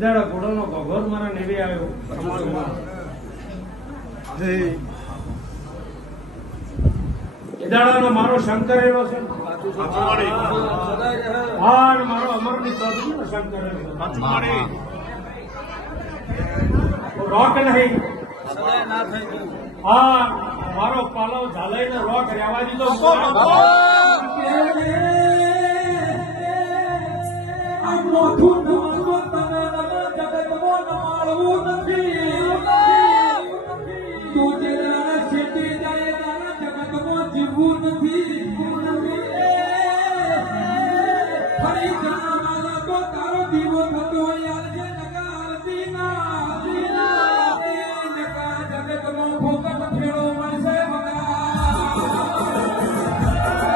દાડા ઘોડોનો ઘોઘર મારા નેવી આવ્યો. એ દાડાનો મારો શંકર એવો છે. હા, મારો અમરની ચૌધરી નો શંકર એવો. રોક નહીં. હા, મારો પાલવ ઝાલાઈ ને રોક રહેવા દીધો. તું જે શેઠી જાય જગતમાં જીવવું નથી.